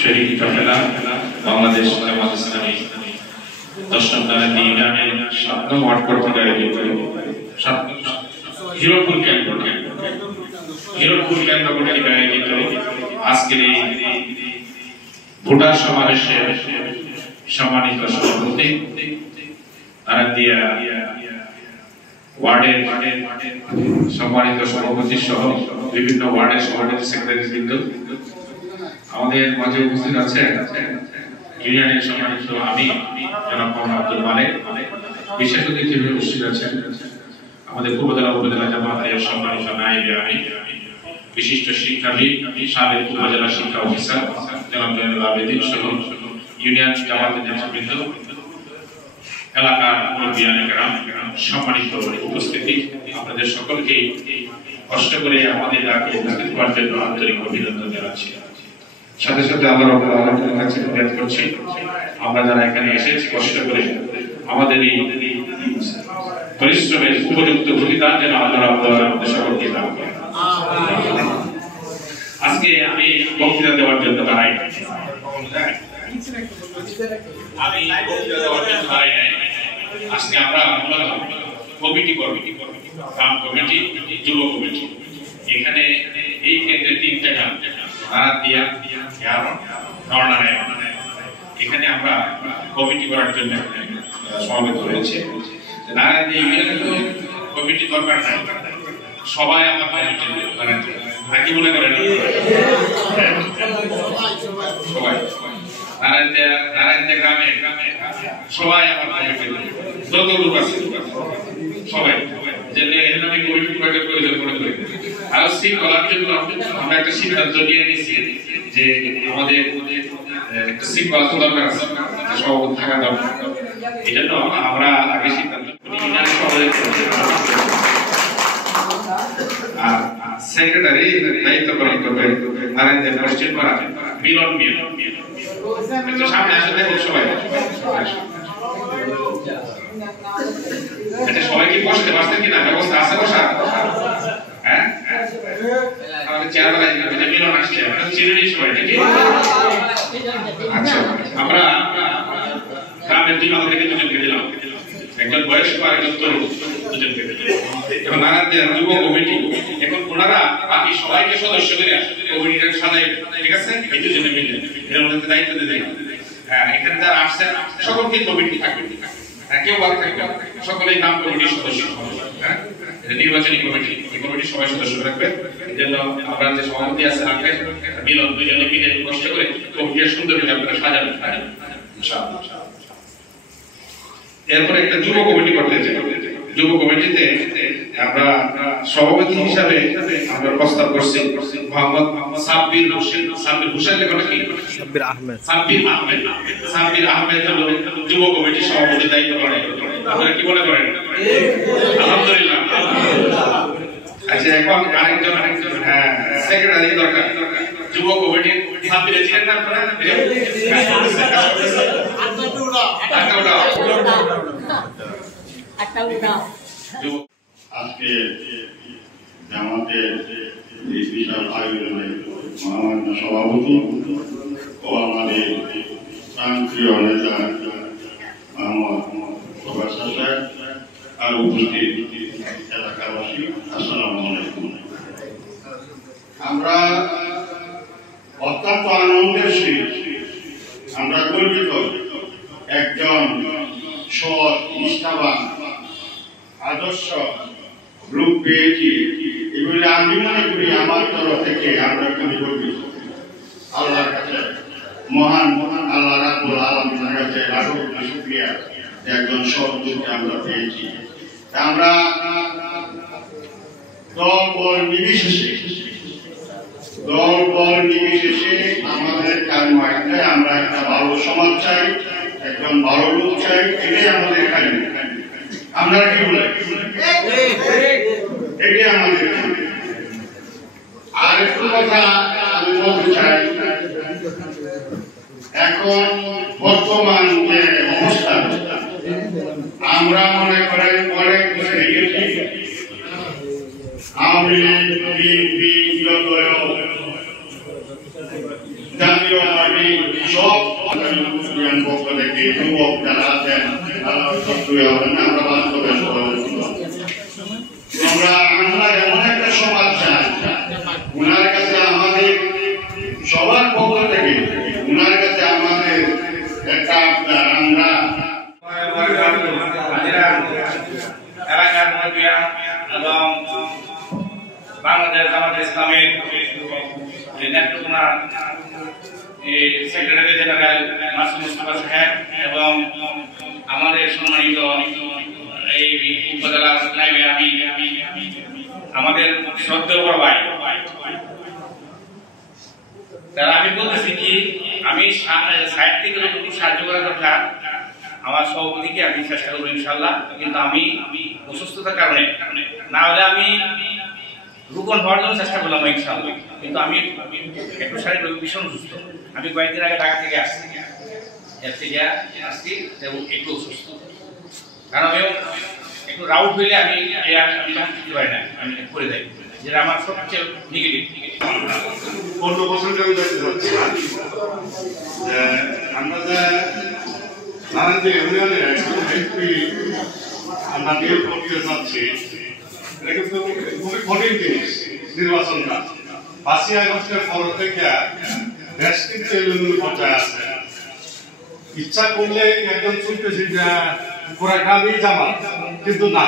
শহীদ কাফেলা বাংলাদেশ জামাত ইসলামী 10 নং দানাতি ইউনিয়নের 7 নং ওয়ার্ড কর্তৃক আয়োজিত হিরোপুর কেন্দ্র কর্তৃক আয়োজিত আজকের এই ভোটার সমাবেশে সম্মানিত সভাপতি নারায়ণদিয়া ওয়ার্ডের সম্মানিত সভাপতি সহ বিভিন্ন ওয়ার্ডের সভাপতি সেক্রেটারি বৃন্দ, আমাদের মাঝে উপস্থিত আছেন ইউনিয়নের সম্মানিত আমি জনাব মোহাম্মদ আব্দুল মালেক, বিশেষ অতিথি হিসেবে উপস্থিত আছেন আমাদের পূর্বজেলা উপজেলা জামাতের সম্মানিত নায়েবে আমির, বিশিষ্ট শিক্ষাবিদ, সাবেক উপজেলা শিক্ষা অফিসার জনাব জয়নুল আবেদিন সহ ইউনিয়ন জামাতের নেতৃবৃন্দ, এলাকার মুরব্বিয়ানে কেরাম, সম্মানিত উপস্থিতি, আপনাদের সকলকে কষ্ট করে আমাদের এলাকায় উপস্থিত হওয়ার জন্য আন্তরিক অভিনন্দন জানাচ্ছি। সাথে সাথে আমরা আল্লাহর কাছে অনুরোধ করছি, আমরা যারা এখানে এসেছি কষ্ট করে আমাদের এই পরিশ্রমের উপযুক্ত প্রতিদান যেন আল্লাহ আমাদের সকলকে দান করেন। আজকে আমি বক্তৃতা দেওয়ার জন্য দাঁড়াই আজকে আমরা কমিটি গ্রাম কমিটি, যুব কমিটি, এখানে এই কেন্দ্রে 3টা গ্রাম নারায়ণদিয়া, এখানে আমরা কমিটি করার জন্য সমবেত হয়েছে। নারায়ণদিয়া কমিটি দরকার নাই, সবাই আমার কমিটি নাকি মনে করেন? সবাই নারায়ণদিয়া গ্রামে সবাই আমার কমিটি, যত লোক আছে সবাই প্রয়োজন মনে করি। আর শৃঙ্খলার জন্য আমরা একটা সিদ্ধান্ত নিয়ে নিয়েছি যে আমাদের একটা শৃঙ্খলা তো দরকার আছে, সভাপতি থাকা দরকার। এই জন্য আমরা আগে সিদ্ধান্ত আর সেক্রেটারি দায়িত্ব পালন করবে নারায়ণদিয়া পশ্চিম পাড়া মিলন সামনে আসলে সবাই সবাই কি বসতে পারছেন কিনা? ব্যবস্থা আছে বসার? হ্যাঁ, আমাদের চেয়ারবেলায় মিলন আসছে, চিরুনি সবাই নাকি? আচ্ছা, আমরা গ্রামের 2 জন থেকে 2জনকে দিলাম, একজন বয়স্ক আর একজন তরুণ, 2জনকে দিলাম। এখন নারায়ণদিয়া যুব কমিটি, এখন ওনারা বাকি সবাইকে সদস্য করে কমিটিটা সাজাই, ঠিক আছে? এই 2জনে মিলে এর মধ্যে দায়িত্ব দিয়ে দেয়। হ্যাঁ, এখানে যারা আসছেন সকলকে কমিটি থাকবে, কেউ বাদ থাকবে, সকলেই নাম কমিটির সদস্য। হ্যাঁ, নির্বাচনী কমিটি, এই কমিটির সবাই সদস্য থাকবে। এই জন্য আমরা যে সভাপতি আছেন আগে মিলন 2জনে মিলে কষ্ট করে কমিটির সুন্দর করে আপনারা সাজাবেন। ইনশাআল্লাহ। এরপরে একটা যুব কমিটি করতে চাই। যুব কমিটিতে আমরা সভাপতি হিসাবে আমরা প্রস্তাব করছি মোহাম্মদ সাব্বির হোসেন সাব্বির আহমেদ হলো যুব কমিটির সভাপতির দায়িত্ব পালন করবেন। আপনারা কি মনে করেন? আলহামদুলিল্লাহ। আচ্ছা, এখন আরেকজন সেক্রেটারি দরকার যুব কমিটির। সাব্বির ছিলেন না আপনারা? আজকে জামাতের এই বিশাল আয়োজনে মহামান্য সভাপতি ও আমাদের প্রান্তীয় নেতা মোহাম্মদ প্রকাশ সাহেব আর উপস্থিত এলাকাবাসী, আসসালামু আলাইকুম। আমরা অত্যন্ত আনন্দের সহিত আমরা গর্বিত একজন সৎ, নিষ্ঠাবান, আদর্শ লোক পেয়েছি। এগুলি আমি মনে করি আমার তরফ থেকে আমরা খুবই গর্বিত। আল্লাহর কাছে মহান আল্লাহ রাব্বুল আলামিনের কাছে লাখো শুকরিয়া যে একজন সৎ লোককে আমরা পেয়েছি। আমরা দল বল নির্বিশেষে আমাদের কাম্য একটাই, আমরা একটা ভালো সমাজ চাই, একজন ভালো লোক চাই, এটাই আমাদের কাম্য। আমরা কি বলে এটাই আমাদের। আর একটু কথা আমি বলতে চাই, এখন বর্তমান যে অবস্থা আমরা মনে করেন অনেক কিছু দেখেছি। আওয়ামী লীগ, বিএনপি, এই যুবক যারা আছেন তারা সক্রিয় হবেন না, আমরা বাস্তবে আমরা এমন একটা সমাজ চাই উনার কাছে আমাদের সবার পক্ষ থেকে উনার কাছে আমাদের একটা আমরা এলাকার মহিলা এবং বাংলাদেশ জামাত ইসলামের নেত্রকোনা সেক্রেটারি জেনারেল মাসুদ মুস্তাফা সাহেব এবং আমাদের সম্মানিত এই উপজেলা নায়েবে আমির আমাদের শ্রদ্ধেয় ভাই তারা আমি বলতেছি কি আমি সাইড থেকে একটু সাহায্য করার কথা আমার সভাপতিকে আমি চেষ্টা করবো ইনশাল্লাহ, কিন্তু আমি অসুস্থতার কারণে না হলে আমি রোপণ হওয়ার জন্য চেষ্টা করলাম ইনশাল্লাহ, কিন্তু আমি একটু শারীরিক ভীষণ অসুস্থ। আমি কয়েকদিন আগে ঢাকা থেকে আসছি, এর থেকে আসছি একটু অসুস্থ, কারণ আমি একটু রাউট হইলে আমি দিতে পারি না, আমি করে দেয় যেটা আমার সবচেয়ে নেগেটিভ। 15 বছর আমি দেখতে পাচ্ছি আমরা যে নারায়ণগঞ্জ ইউনিয়নের একটি আমরা নিয়োগ করতে চাচ্ছি, এটা কিন্তু খুবই কঠিন জিনিস নির্বাচনটা। 5ই আগস্টের পর থেকে দেশ কিন্তু এলোমেলো পর্যায়ে আছে। ইচ্ছা করলে একজন শুনতেছি যে পুরা গ্রামই জামাত, কিন্তু না,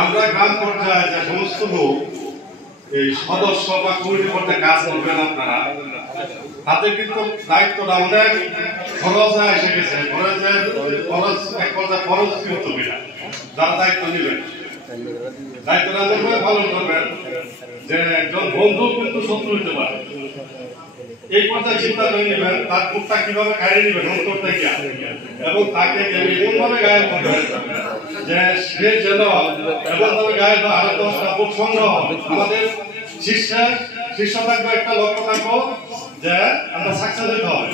আমরা গ্রাম পর্যায়ে যে সমস্ত লোক এই সদস্য বা কমিটি পর্যায়ে কাজ করবেন আপনারা, তাদের কিন্তু দায়িত্বটা অনেক খরচে এসে গেছে। খরচ এক পর্যায়ে খরচ কি হতো কিনা, যারা দায়িত্ব নেবেন দায়িত্বটা এমনভাবে পালন করবেন যে একজন বন্ধু কিন্তু শত্রু হতে পারে। এই পর্যায়ে চিন্তা করে নেবেন তার কুটটা কিভাবে গাড়ি নেবেন অন্তর থেকে, এবং তাকে এমনভাবে গায়ের করবেন যে সে যেন এমনভাবে গায়ের আরো 10টা ভোট সংগ্রহ। আমাদের শীর্ষ থাকবে একটা লক্ষ্য থাকবো যে আমরা সাকসেস হতে হবে।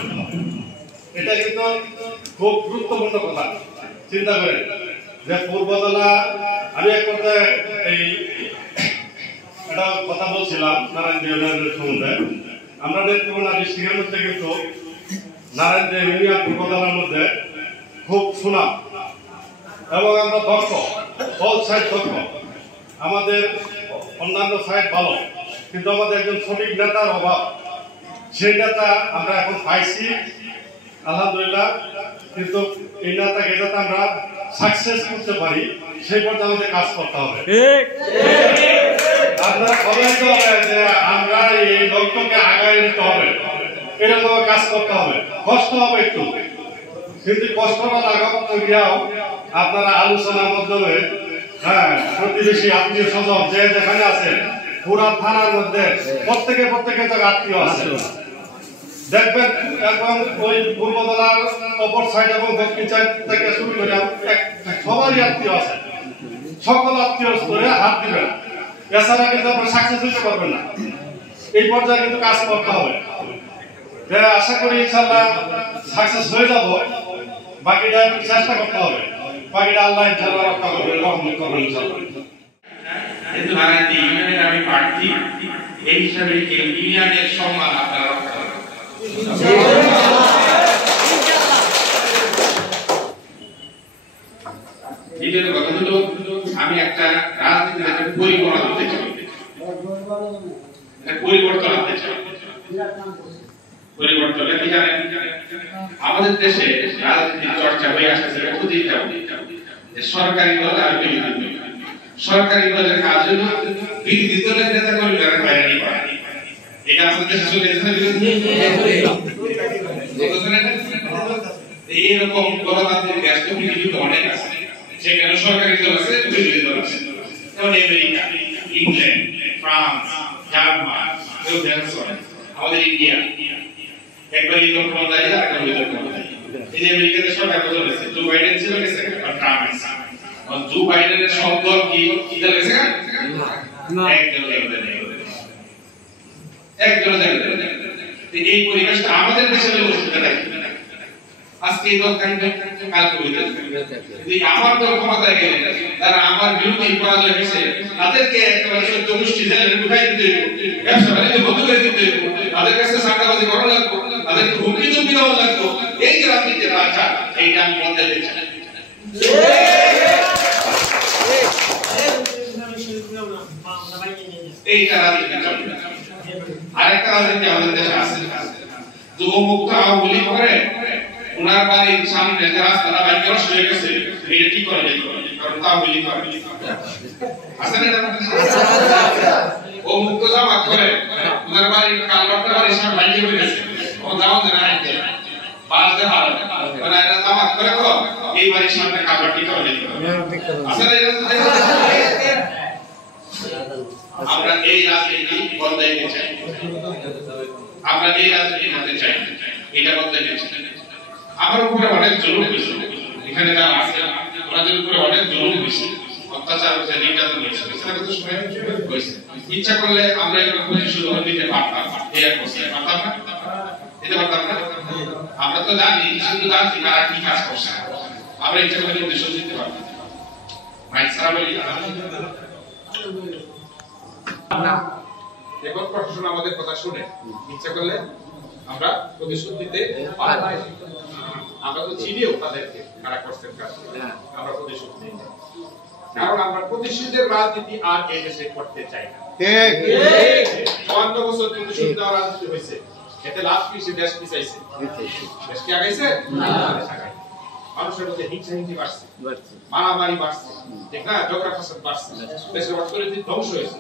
এটা কিন্তু খুব গুরুত্বপূর্ণ কথা। চিন্তা করেন যে পূর্বতলা আমি এক কথায় এই একটা কথা বলছিলাম নারায়ণগঞ্জ সম্বন্ধে। আমরা নেত্রকোনা ডিস্ট্রিক্টের মধ্যে কিন্তু নারায়ণগঞ্জ ইউনিয়ন পূর্বতলার মধ্যে খুব সুনাম এবং আমরা দক্ষ, অল সাইড দক্ষ, আমাদের অন্যান্য সাইড ভালো, কিন্তু আমাদের একজন সঠিক নেতার অভাব। সেই নেতা আমরা এখন পাইছি আলহামদুলিল্লাহ, কিন্তু এই নেতাকে যাতে আমরা সাকসেস করতে পারি সেই পর্যায়ে আমাদের কাজ করতে হবে। আপনারা খবর দিতে হবে যে আমরা এই লক্ষ্যকে আগায় নিতে হবে, এরকম কাজ করতে হবে। কষ্ট হবে একটু, কিন্তু কষ্টটা লাঘব করিয়াও আপনারা আলোচনার মাধ্যমে প্রতিবেশী আত্মীয় স্বজন যে যেখানে আছে পুরা থানার মধ্যে প্রত্যেকে আত্মীয় আছে দেখবেন, এবং ওই পূর্বতলার অপর সাইড এবং দক্ষিণ সাইড থেকে শুরু করে সবারই আত্মীয় আছে। সকল আত্মীয় স্তরে হাত দিবেন, এছাড়া কিন্তু আপনারা সাকসেস হতে পারবেন না। এই পর্যায়ে কিন্তু কাজ করতে হবে। আশা করি ইনশাআল্লাহ সাকসেস হয়ে যাব। বাকিটা চেষ্টা করতে হবে, বাকিটা আল্লাহ ইনশাআল্লাহ রক্ষা করবেন, রহমত করবেন ইনশাআল্লাহ। কিন্তু নারায়ণগঞ্জ ইউনিয়নের আমি প্রার্থী, এই হিসাবে এই ইউনিয়নের সম্মান আপনারা রক্ষা করবেন। দ্বিতীয় কথা হলো আমি একটা রাজনীতির একটা পরিবর্তন আনতে চাই, পরিবর্তন আনতে চাই। পরিবর্তন কি জানেন, আমাদের দেশে রাজনীতির চর্চা হয়ে আসছে কতদিন যাবত যে সরকারি দল আর বিরোধী দল। সরকারি দলের কাজ হলো বিরোধী দলের নেতা কর্মীরা হয়রানি করা। এটা আমাদের দেশে চলে এসেছে এইরকম গণতান্ত্রিক রাষ্ট্র পৃথিবীতে অনেক আছে, সেখানে সরকারি দল আছে, বিরোধী দল আছে। যেমন আমেরিকা, ইংল্যান্ড, ফ্রান্স, জার্মান, আমাদের ইন্ডিয়া একবার ইউরোপ ক্ষমতায় যায়, একটা বিরোধী ক্ষমতায়। এই যে আমেরিকাতে সরকার দল আছে, জো বাইডেন ছিল গেছে, আর ট্রাম্প আছে। আর জো বাইডেনের সম্পদ কি দল গেছে না, একজন এই পরিবেশটা আমাদের দেশে অবস্থিত নাই। আজকে এই দল থাকবে, কালকে ওই দল থাকবে। যদি আমার দল ক্ষমতায় গেলে তারা আমার বিরুদ্ধে পরাজয় হয়েছে, তাদেরকে একেবারে সদ্য গোষ্ঠী জেলে ঢুকাই দিতে হবে, ব্যবসা বাণিজ্য বন্ধ করে দিতে হবে, তাদের কাছে সাদাবাজি করা লাগবে, তাদের আমাদেরকে হুমকি দুমকি দেওয়া লাগতো, এই যে রাজনীতির রাজা, এইটা আমি বলতে দিচ্ছি। এইটা রাজনীতি চলবে। আরেকটা রাজনীতি আমাদের দেশে আছে, যুবমুক্ত আওয়ামী লীগ করে ওনার বাড়ির সামনে যে রাস্তাটা বাইক হয়ে গেছে, এটা কি করে কারণ আওয়ামী লীগ করে আছে না? ও মুক্ত জামাত করে ওনার বাড়ির কালবারটা বাড়ির সামনে বাইক হয়ে গেছে, ও যাও না আইতে বাজতে পারে মানে এটা জামাত করে তো এই বাড়ির সামনে কালবারটি করে আছে না? আমরা এই রাজনীতি বদলাইতে চাই, আমরা এই রাজনীতি করতে চাই, এটা বদলাইতে চাই। আমার উপরে অনেক জুলুম হয়েছে, এখানে যারা আছে ওনাদের উপরে অনেক জুলুম হয়েছে, অত্যাচার হয়েছে, নির্যাতন হয়েছে, ইচ্ছা করলে আমরা এগুলো শুরু দিতে পারতাম, এই এক বছরে পারতাম না, দিতে পারতাম না। আমরা তো জানি, শুধু জানছি কারা কি কাজ করছে, আমরা ইচ্ছা করলে উদ্দেশ্য দিতে পারতাম। মাইক সারা বলি এখন প্রশাসন আমাদের কথা শুনে ইচ্ছা করলে আমরা প্রতিশোধ দিতে পারবো। আমরা তো চিনিও তাদেরকে কারা করছেন কাজ, আমরা প্রতিশোধ নিই না, কারণ আমরা প্রতিশোধের রাজনীতি আর এই দেশে করতে চাই না। ঠিক ৫ বছর প্রতিশোধ দেওয়ার রাজনীতি হয়েছে, এতে লাভ কি? দেশ পিছাইছে, দেশ কি আগাইছে না? মানুষের মধ্যে হিংসা বাড়ছে, মারামারি বাড়ছে, ঠিক না? ঝগড়া ফাসাদ বাড়ছে, দেশের অর্থনীতি ধ্বংস হয়েছে।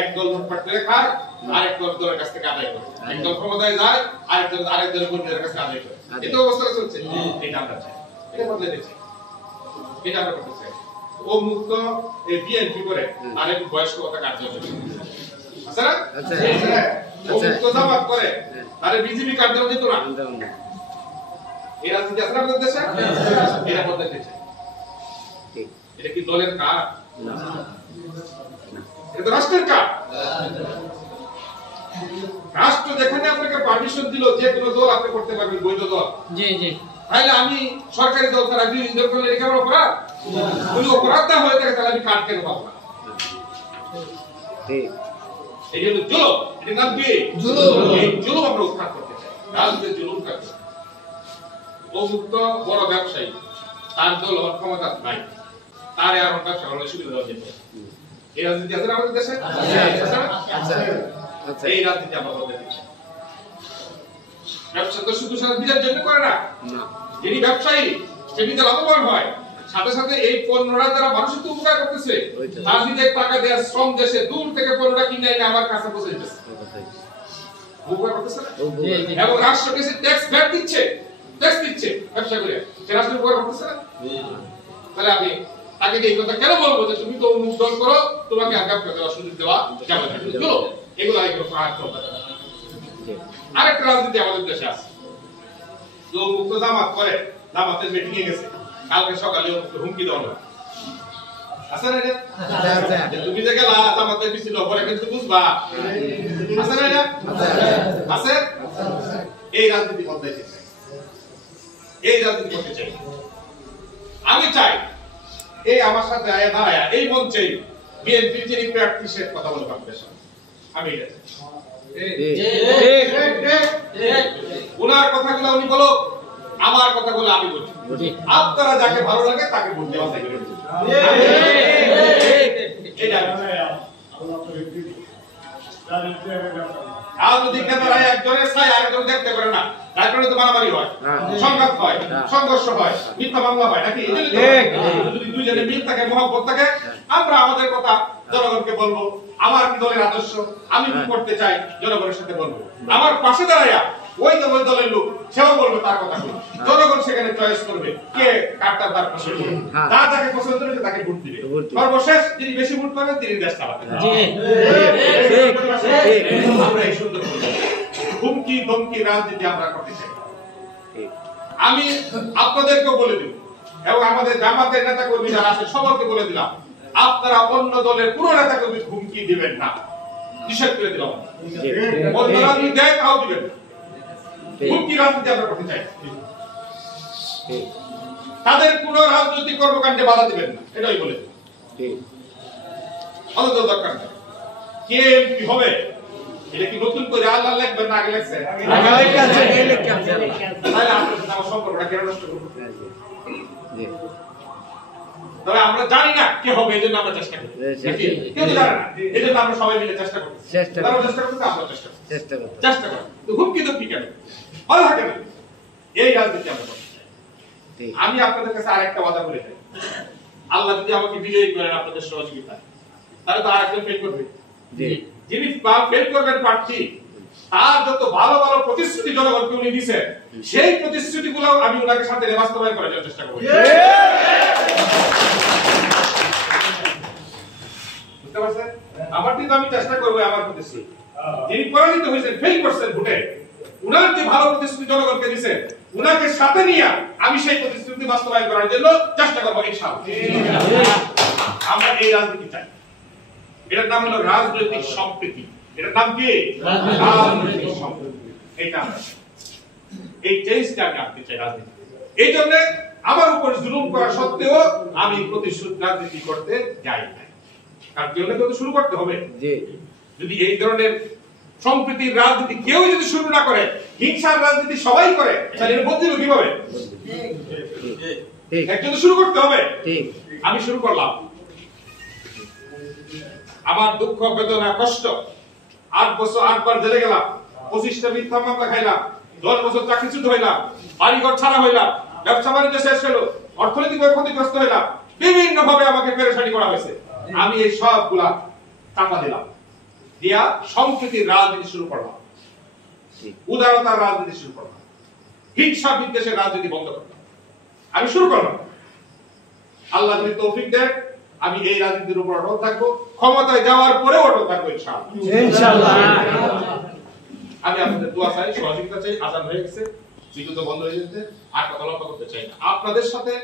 এক দল লুটপাট করে খায়, আরেক দলের কাছ থেকে আদায় করে, এক দল ক্ষমতায় যায়, আরেক দলের কর্মীদের কাছে আদায় করে, এটা অবস্থা চলছে। এটা আমরা চাই, এটা বদলাতে চাই, এটা আমরা করতে চাই। ও মুক্ত এই বিএনপি করে আরেক বয়স্ক কথা কার্যকর আছে না? ও মুক্ত জামাত করে আরে বিজেপি কার্যকর দিত না। এই রাজনীতি আছে না আমাদের দেশে? এটা বদলাতে চাই। এটা কি দলের কাজ না, এটা রাষ্ট্রের কাজ। রাষ্ট্র যেখানে আপনাকে পারমিশন দিল যে কোনো দল আপনি করতে পারবেন, বৈধ দল। জি জি। তাহলে আমি সরকারি দল তারা বিরোধী দল করলে এটা আমার অপরাধ? যদি অপরাধ না হয়ে থাকে তাহলে আমি কার্ড কেন পাবো না? ঠিক। এই জন্য জুলুম, এটার নাম কি? জুলুম। এই জুলুম আমরা উৎখাত করতে চাই, রাজনীতির জুলুম কাটতে চাই। ও মুক্ত বড় ব্যবসায়ী, তার দল ক্ষমতা নাই, তার আর ব্যবসা হলে সুবিধা দেওয়া যেত। এই রাজনীতি আছে আমাদের দেশে? এই রাজনীতি আমরা বদলাতে চাই। ব্যবসা তো শুধু সারা নিজের জন্য করে না, যিনি ব্যবসায়ী সে নিজে লাভবান হয়, সাথে সাথে এই পণ্যরা যারা মানুষের তো উপকার করতেছে, তার নিজের টাকা দেওয়া শ্রম দেশে দূর থেকে পণ্যটা কিনে এনে আমার কাছে পৌঁছে দিতেছে, উপকার করতেছে না? এবং রাষ্ট্র কিছু ট্যাক্স ব্যাক দিচ্ছে, ট্যাক্স দিচ্ছে ব্যবসা করে, সে রাষ্ট্র উপকার করতেছে না? তাহলে আমি তাকে এই কথা কেন বলবো যে তুমি তো মুখ দল করো, তোমাকে আগাম দেওয়া সুযোগ দেওয়া যাবে না? এগুলো সাহায্য হবে। আরেকটা রাজনীতি আমাদের দেশে আছে, লোক মুক্ত জামাত করে, জামাতের মিটিং এ গেছে, কালকে সকালে হুমকি দেওয়া হবে, আছে না? তুমি যে গেলা জামাতের মিছিল পরে কিন্তু বুঝবা, আছে না? আছে। এই রাজনীতি বদলাইতে চাই, এই রাজনীতি করতে চাই। আমি চাই এই আমার সাথে আয়া দাঁড়ায়া এই মঞ্চে বিএনপি যিনি প্রার্থী সে কথা বলবো আপনাদের সাথে, আমি এটা চাই। ওনার কথাগুলো উনি বলো, আমার কথাগুলো আমি বলি, আপনারা যাকে ভালো লাগে তাকে ভোট দেওয়া যায়। আর যদি নেতারা একজনের চাই আরেকজন দেখতে পারে না, তার কারণে তো মারামারি হয়, সংঘাত হয়, সংঘর্ষ হয়, মিথ্যা মামলা হয় নাকি? যদি দুইজনে মিল থাকে, মহব্বত থাকে, আমরা আমাদের কথা জনগণকে বলবো, আমার কি দলের আদর্শ, আমি কি করতে চাই জনগণের সাথে বলবো। আমার পাশে দাঁড়ায়া ওই দলের লোক সেও বলবে তার কথা, জনগণ সেখানে চয়েস করবে কে কারটা তার পছন্দ, তার যাকে পছন্দ হবে তাকে ভোট দিবে। সর্বশেষ যিনি বেশি ভোট পাবেন তিনি দেশ চালাবেন। আমরা এই সুন্দর হুমকি ধমকি রাজনীতি আমরা করতে চাই। আমি আপনাদেরকে বলে দিব এবং আমাদের জামাতের নেতা কর্মী যারা আছে সবাইকে বলে দিলাম, আপনারা অন্য দলের পুরো নেতা কর্মী হুমকি দিবেন না, নিষেধ করে দিলাম। অন্য রাজনীতি দেয় তাও দিবেন না, হুমকি রাজনীতি আমরা করতে চাই। তাদের কোন রাজনৈতিক কর্মকাণ্ডে বাধা দিবেন না, এটাই বলে দিলাম। দরকার নেই কে এমপি হবে এটা কি নতুন করে আল্লাহ লিখবেন না আগে লিখছে? তাহলে আপনার সাথে আমার সম্পর্কটা কেন নষ্ট করব? তবে আমরা জানি না কে হবে, এই জন্য আমরা চেষ্টা করি। কেউ তো জানে না, এই জন্য আমরা সবাই মিলে চেষ্টা করি। তারা চেষ্টা করতে, আমরা চেষ্টা করি। তো হুমকি দুঃখী কেন, ভালো থাকে না, এই রাজনীতি আমরা করি। আমি আপনাদের কাছে আরেকটা ওয়াদা করে যাই, আল্লাহ যদি আমাকে বিজয়ী করেন আপনাদের সহযোগিতায়, তাহলে তো আরেকজন ফেল করবে। যিনি ফেল করবেন প্রার্থী, তার যত ভালো ভালো প্রতিশ্রুতি জনগণকে উনি দিয়েছেন, সেই প্রতিশ্রুতিগুলো আমি ওনাকে সাথে বাস্তবায়ন করার চেষ্টা করব। বুঝতে পারছেন? আমার কিন্তু আমি চেষ্টা করবো আমার প্রতিশ্রুতি, যিনি পরাজিত হয়েছেন, ফেল করছেন ভোটে, উনার যে ভালো প্রতিশ্রুতি জনগণকে দিয়েছেন, উনাকে সাথে নিয়ে আমি সেই প্রতিশ্রুতি বাস্তবায়ন করার জন্য চেষ্টা করবো ইনশাআল্লাহ। আমরা এই রাজনীতি চাই, এটার নাম হলো রাজনৈতিক সম্প্রীতি। এটার নাম কি? রাজনৈতিক সম্প্রীতি। এইটা এই চেষ্টা আমি আনতে চাই রাজনীতি। এই জন্য আমার উপর জুলুম করা সত্ত্বেও আমি প্রতিশোধ রাজনীতি করতে যাই না, কারণ কেউ না কেউ তো শুরু করতে হবে। যদি এই ধরনের সম্প্রীতির রাজনীতি কেউ যদি শুরু না করে, হিংসার রাজনীতি সবাই করে, তাহলে এটা বদলিব কিভাবে? একজন তো শুরু করতে হবে। আমি শুরু করলাম, আমার দুঃখ বেদনা কষ্ট, 8 বছর 8 বার জেলে গেলাম, 25টা মিথ্যা মামলা খাইলাম, 10 বছর চাকরিচ্যুত হইলাম, বাড়িঘর ছাড়া হইলাম, ব্যবসা বাণিজ্য শেষ হলো, অর্থনৈতিকভাবে ক্ষতিগ্রস্ত হইলাম, বিভিন্ন ভাবে আমাকে পেরেশানি করা হয়েছে। আমি এই সবগুলা চাপা দিলাম, দিয়া সম্প্রীতির রাজনীতি শুরু করলাম, উদারতার রাজনীতি শুরু করলাম, হিংসা বিদ্বেষের রাজনীতি বন্ধ করলাম। আমি শুরু করলাম, আল্লাহ যদি তৌফিক দেন আমি এই রাজনীতির উপর অটল থাকবো, ক্ষমতায় যাওয়ার পরে অটল থাকবো ইনশাআল্লাহ। আমি আপনাদের দোয়া চাই, সহযোগিতা চাই। আজান হয়ে গেছে, বিদ্যুৎ বন্ধ হয়ে যেতে, আর কথা লম্বা করতে চাই না। আপনাদের সাথে